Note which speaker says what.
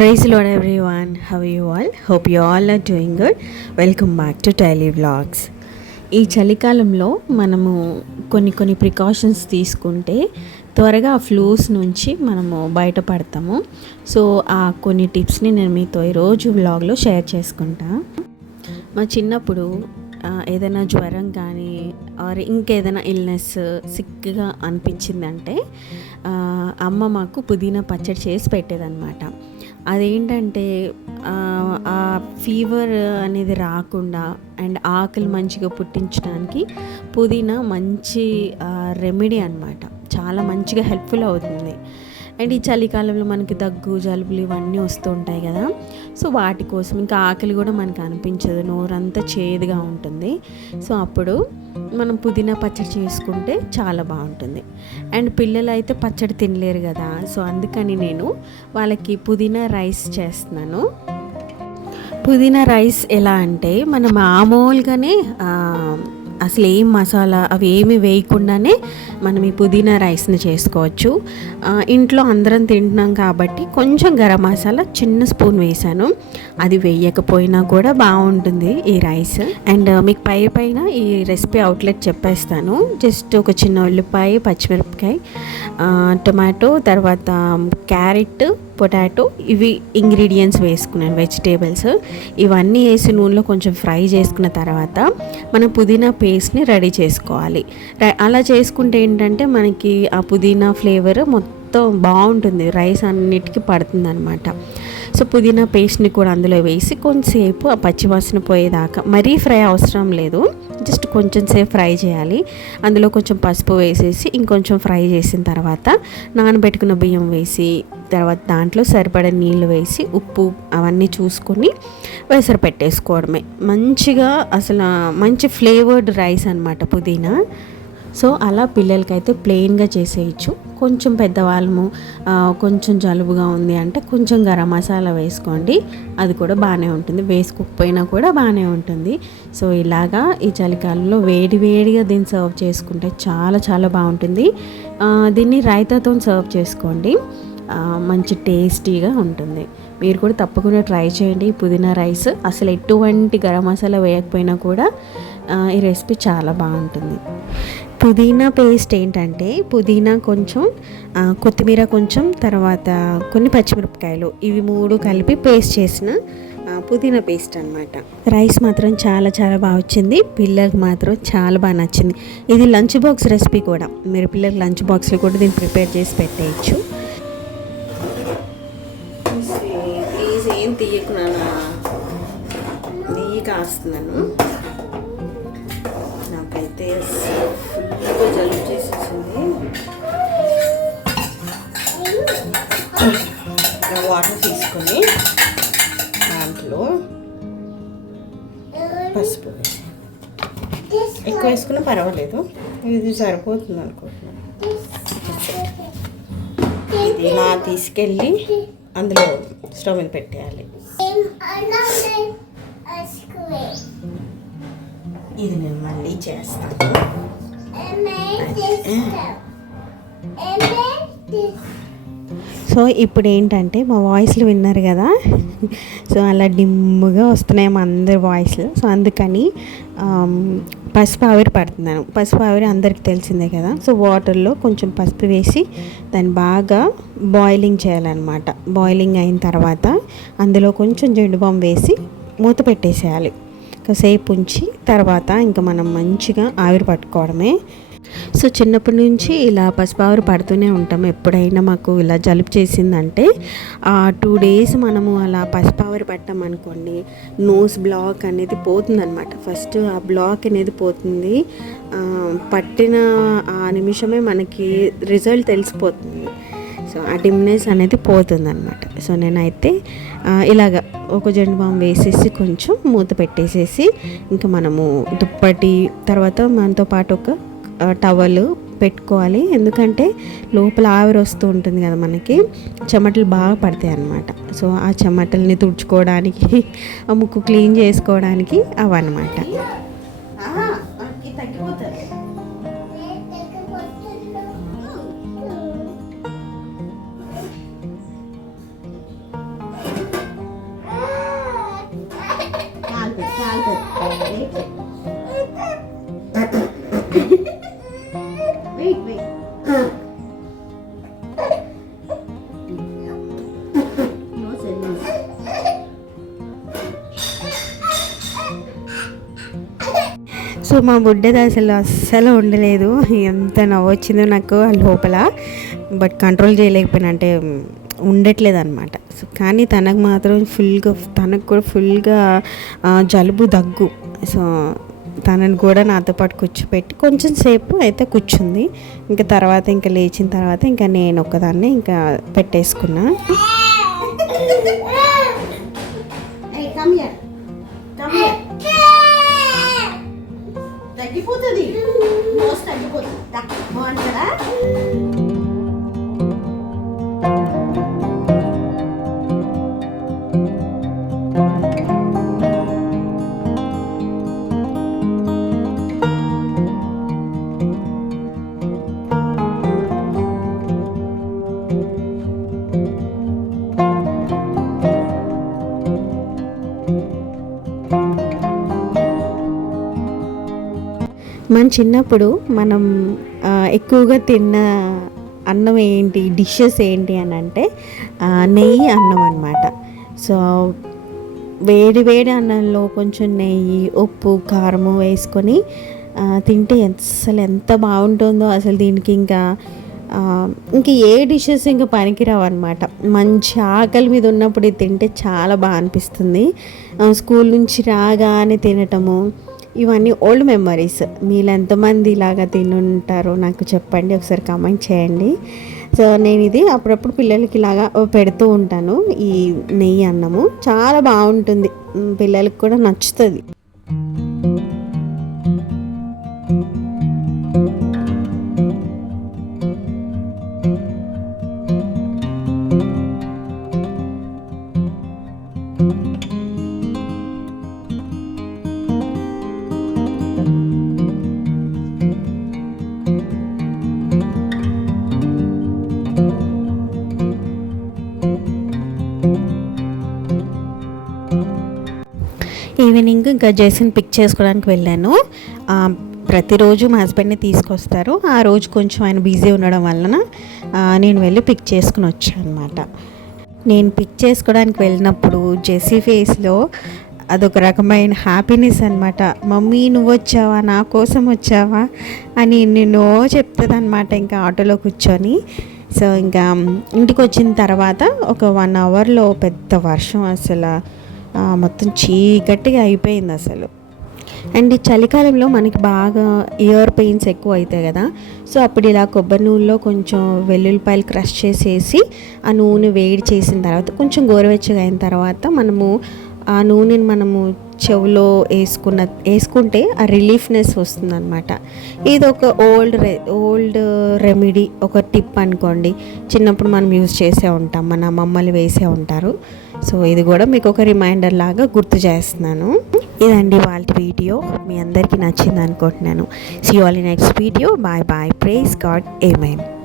Speaker 1: Praise lord everyone how you all hope you all are doing good welcome back to daily vlogs ఈ చలికాలంలో మనము కొన్ని కొన్ని precautions తీసుకుంటే త్వరగా ఆ ఫ్లూస్ నుంచి మనము బయటపడతాము. సో ఆ కొన్ని టిప్స్ని నేను మీతో ఈరోజు వ్లాగ్లో షేర్ చేసుకుంటా. మా చిన్నప్పుడు ఏదైనా జ్వరం కానీ ఆర్ ఇంకేదైనా ఇల్నెస్ సిక్గా అనిపించిందంటే అమ్మ మాకు పుదీనా పచ్చడి చేసి పెట్టేదన్నమాట. అదేంటంటే ఆ, ఫీవర్ అనేది రాకుండా అండ్ ఆకలి మంచిగా పుట్టించడానికి పుదీనా మంచి రెమెడీ అన్నమాట. చాలా మంచిగా హెల్ప్ఫుల్ అవుతుంది. అండ్ ఈ చలికాలంలో మనకి దగ్గు జలుబులు ఇవన్నీ వస్తూ ఉంటాయి కదా. సో వాటి కోసం ఇంకా ఆకలి కూడా మనకు అనిపించదు. నోరంతా చేదుగా ఉంటుంది. సో అప్పుడు మనం పుదీనా పచ్చడి చేసుకుంటే చాలా బాగుంటుంది. అండ్ పిల్లలు అయితే పచ్చడి తినలేరు కదా. సో అందుకని నేను వాళ్ళకి పుదీనా రైస్ చేస్తున్నాను. పుదీనా రైస్ ఎలా అంటే మనం మామూలుగానే అసలు ఏం మసాలా అవి ఏమి వేయకుండానే మనం ఈ పుదీనా రైస్ని చేసుకోవచ్చు. ఇంట్లో అందరం తింటున్నాం కాబట్టి కొంచెం గరం మసాలా చిన్న స్పూన్ వేసాను అది వేయకపోయినా కూడా బాగుంటుంది ఈ రైస్. అండ్ మీకు పై పైన ఈ రెసిపీ అవుట్లెట్ చెప్పేస్తాను. జస్ట్ ఒక చిన్న ఉల్లిపాయ పచ్చిమిరపకాయ టొమాటో తర్వాత క్యారెట్ పొటాటో ఇవి ఇంగ్రీడియంట్స్ వేసుకున్నాను వెజిటేబుల్స్ ఇవన్నీ వేసి నూనెలో కొంచెం ఫ్రై చేసుకున్న తర్వాత మనం పుదీనా పేస్ట్ని రెడీ చేసుకోవాలి. అలా చేసుకుంటే ఏంటంటే మనకి ఆ పుదీనా ఫ్లేవర్ మొత్తం మొత్తం బాగుంటుంది. రైస్ అన్నిటికీ పడుతుంది అనమాట సో పుదీనా పేస్ట్ని కూడా అందులో వేసి కొంచెంసేపు ఆ పచ్చివాసన పోయేదాకా మరీ ఫ్రై అవసరం లేదు. జస్ట్ కొంచెం సేపు ఫ్రై చేయాలి. అందులో కొంచెం పసుపు వేసేసి ఇంకొంచెం ఫ్రై చేసిన తర్వాత నానబెట్టుకున్న బియ్యం వేసి తర్వాత దాంట్లో సరిపడే నీళ్ళు వేసి ఉప్పు అవన్నీ చూసుకొని వేసరి పెట్టేసుకోవడమే. మంచిగా అసలు మంచి ఫ్లేవర్డ్ రైస్ అనమాట పుదీనా. సో అలా పిల్లలకైతే ప్లెయిన్గా చేసేయచ్చు. కొంచెం పెద్దవాళ్ళము కొంచెం జలుబుగా ఉంది అంటే కొంచెం గరం మసాలా వేసుకోండి. అది కూడా బాగానే ఉంటుంది. వేసుకోకపోయినా కూడా బాగానే ఉంటుంది. సో ఇలాగా ఈ చలికాలంలో వేడి వేడిగా దీన్ని సర్వ్ చేసుకుంటే చాలా చాలా బాగుంటుంది. దీన్ని రైతాతో సర్వ్ చేసుకోండి. మంచి టేస్టీగా ఉంటుంది. మీరు కూడా తప్పకుండా ట్రై చేయండి పుదీనా రైస్. అసలు ఎటువంటి గరం మసాలా వేయకపోయినా కూడా ఈ రెసిపీ చాలా బాగుంటుంది. పుదీనా పేస్ట్ ఏంటంటే పుదీనా కొంచెం కొత్తిమీర కొంచెం తర్వాత కొన్ని పచ్చిమిరపకాయలు. ఇవి మూడు కలిపి పేస్ట్ చేసిన పుదీనా పేస్ట్ అనమాట రైస్ మాత్రం చాలా చాలా బాగా వచ్చింది. పిల్లలకు మాత్రం చాలా బాగా నచ్చింది. ఇది లంచ్ బాక్స్ రెసిపీ కూడా. మీరు పిల్లలకి లంచ్ బాక్స్లో కూడా దీన్ని ప్రిపేర్ చేసి పెట్టేయచ్చు. ప్లీజ్ ఏం తీయకున్నానా నెయ్యి కాస్తున్నాను. వాటర్ తీసుకొని దాంట్లో పసుపు వేసి ఎక్కువ వేసుకున్నా పర్వాలేదు. ఇది సరిపోతుంది అనుకుంటున్నాను. ఇది ఇలా తీసుకెళ్ళి అందులో స్టవ్ మీద పెట్టేయాలి. ఇది నేను మళ్ళీ చేస్తాను. సో ఇప్పుడు ఏంటంటే మా వాయిస్లు విన్నారు కదా. సో అలా డిమ్ముగా వస్తున్నాయి మా అందరి వాయిస్లు. సో అందుకని పసుపు ఆవిరి పడుతున్నాను. పసుపు ఆవిరి అందరికి తెలిసిందే కదా. సో వాటర్లో కొంచెం పసుపు వేసి దాన్ని బాగా బాయిలింగ్ చేయాలన్నమాట. బాయిలింగ్ అయిన తర్వాత అందులో కొంచెం జెండు వేసి మూత పెట్టేసేయాలి. కాసేపు ఉంచి తర్వాత ఇంకా మనం మంచిగా ఆవిరి పట్టుకోవడమే సో చిన్నప్పటి నుంచి ఇలా పసుపావరు పడుతూనే ఉంటాం. ఎప్పుడైనా మాకు ఇలా జలుబు చేసిందంటే ఆ టూ డేస్ మనము అలా పసుపావరి పట్టాం అనుకోండి నోస్ బ్లాక్ అనేది పోతుందన్నమాట. ఫస్ట్ ఆ బ్లాక్ అనేది పోతుంది. పట్టిన ఆ నిమిషమే మనకి రిజల్ట్ తెలిసిపోతుంది. సో ఆ డిమ్నెస్ అనేది పోతుందన్నమాట. సో నేనైతే ఇలాగ ఒక జెండు బామ్ వేసేసి కొంచెం మూత పెట్టేసేసి ఇంకా మనము దుప్పటి తర్వాత మనతో పాటు ఒక టవల్ పెట్టుకోవాలి. ఎందుకంటే లోపల ఆవిరి వస్తూ ఉంటుంది కదా మనకి. చెమటలు బాగా పడతాయి అన్నమాట. సో ఆ చెమటల్ని తుడుచుకోవడానికి ఆ ముక్కు క్లీన్ చేసుకోవడానికి అవన్నమాట.
Speaker 2: వెయిట్ వెయిట్
Speaker 1: సో మా బుడ్డది అసలు అస్సలు ఉండలేదు. ఎంత నవ్వొచ్చిందో నాకు ఆ లోపల. బట్ కంట్రోల్ చేయలేకపోయినా అంటే ఉండట్లేదు అనమాట సో కానీ తనకు మాత్రం ఫుల్గా తనకు కూడా ఫుల్గా జలుబు దగ్గు. సో తనని కూడా నాతో పాటు కూర్చోపెట్టి కొంచెం సేపు అయితే కూర్చుంది. ఇంకా తర్వాత ఇంకా లేచిన తర్వాత ఇంకా నేను ఒక్కదాన్ని ఇంకా పెట్టేసుకున్నా.
Speaker 2: తగ్గిపోతుంది. తగ్గిపోతుంది. బాగుంది
Speaker 1: కదా చిన్నప్పుడు మనం ఎక్కువగా తిన్న అన్నం ఏంటి డిషెస్ ఏంటి అని అంటే నెయ్యి అన్నం అనమాట సో వేడి వేడి అన్నంలో కొంచెం నెయ్యి ఉప్పు కారము వేసుకొని తింటే అసలు ఎంత బాగుంటుందో అసలు దీనికి ఇంకా ఇంకా ఏ డిషెస్ ఇంకా పనికిరావు అనమాట మంచి ఆకలి మీద ఉన్నప్పుడు ఇది తింటే చాలా బాగా అనిపిస్తుంది. స్కూల్ నుంచి రాగానే తినటము ఇవన్నీ ఓల్డ్ మెమరీస్ మీరు ఎంతమంది ఇలాగా తినుంటారో నాకు చెప్పండి ఒకసారి కామెంట్ చేయండి. సో నేను ఇది అప్పుడప్పుడు పిల్లలకి ఇలాగా పెడుతూ ఉంటాను ఈ నెయ్యి అన్నము. చాలా బాగుంటుంది. పిల్లలకి కూడా నచ్చుతుంది. ఇంకా జేసన్ పిక్ చేసుకోవడానికి వెళ్ళాను. ప్రతిరోజు మా హస్బెండ్ని తీసుకొస్తారు. ఆ రోజు కొంచెం ఆయన బిజీ ఉండడం వలన నేను వెళ్ళి పిక్ చేసుకుని వచ్చాను అనమాట నేను పిక్ చేసుకోవడానికి వెళ్ళినప్పుడు జెస్సీ ఫేస్లో అదొక రకమైన హ్యాపీనెస్ అనమాట మమ్మీ నువ్వు వచ్చావా నా కోసం వచ్చావా? అని ఎన్నెన్నో చెప్తుంది అనమాట ఇంకా ఆటోలో కూర్చొని. సో ఇంకా ఇంటికి వచ్చిన తర్వాత ఒక వన్ అవర్లో పెద్ద వర్షం అసలు. మొత్తం చీకటిగా అయిపోయింది అసలు. అండ్ ఈ చలికాలంలో మనకి బాగా ఇయర్ పెయిన్స్ ఎక్కువ అవుతాయి కదా. సో అప్పుడు ఇలా కొబ్బరి నూనెలో కొంచెం వెల్లుల్లిపాయలు క్రష్ చేసేసి ఆ నూనె వేడి చేసిన తర్వాత కొంచెం గోరువెచ్చగా అయిన తర్వాత మనము ఆ నూనెని మనము చెవులో వేసుకున్న వేసుకుంటే ఆ రిలీఫ్నెస్ వస్తుందన్నమాట. ఇది ఒక ఓల్డ్ రె ఓల్డ్ రెమెడీ ఒక టిప్ అనుకోండి. చిన్నప్పుడు మనం యూజ్ చేసే ఉంటాం మన అమ్మమ్మలు వేసే ఉంటారు. సో ఇది కూడా మీకు ఒక రిమైండర్ లాగా గుర్తు చేస్తున్నాను. ఇదండి వాళ్ళ వీడియో. మీ అందరికీ నచ్చింది అనుకుంటున్నాను. See all next video bye bye praise god amen